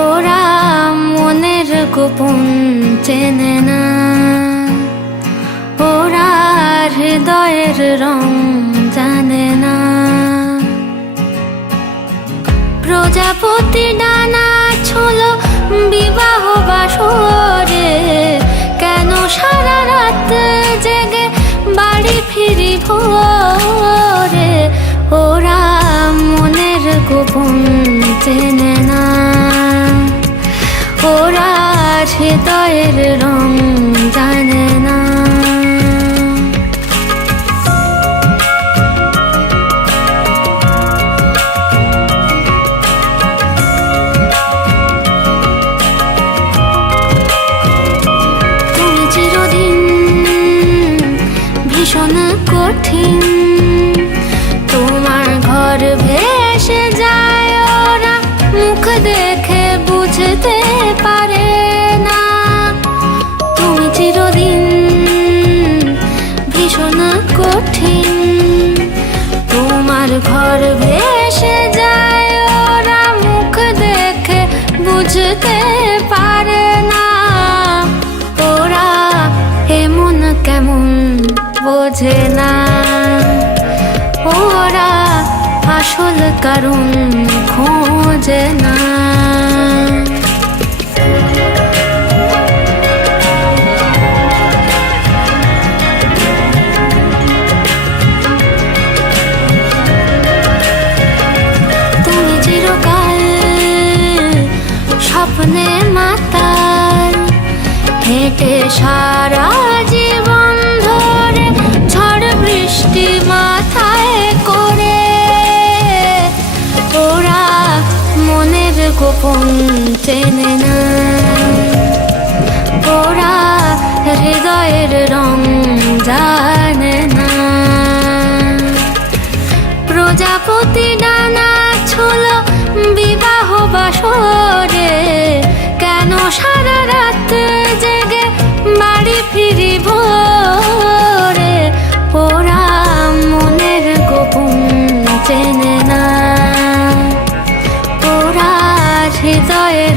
ওরা মনের গোপন চেনে না, ওরা হৃদয়ের রং জানে না। প্রজাপতি ডানা ছোলো বিবাহ বাসরে, কেন সারা রাত জেগে বাড়ি ফিরি ভোরে। ওরা মনের গোপন চেনে না, ওরা হৃদয়ের রং জানে না। তুমি চিরদিন ভীষণ কঠিন, তোমার ঘর ভেসে যায়, ওরা মুখ দেখে বুঝতে পারে না। তুমি চিরদিন ভীষণ কঠিন, তোমার ঘর ভেসে যায়, ওরা মুখ দেখে বুঝতে পারে না। ওরা এমন কেমন বোঝে না, ওরা আসল কারণ খোঁজে না। তুমি চিরকাল স্বপ্নে মাতাল, হেঁটে সারা জীবন ধরে ঝড় বৃষ্টি মাথায় করে। ওরা মনের গোপন চেনে না, ওরা হৃদয়ের রং জানে না। প্রজাপতি ডানা ছোলো বিবাহ বাসরে, কেন সারা রাত জেগে বাড়ি ফিরি ভোরে। ওরা মনের গোপন চেনে না, ওরা হৃদয়ের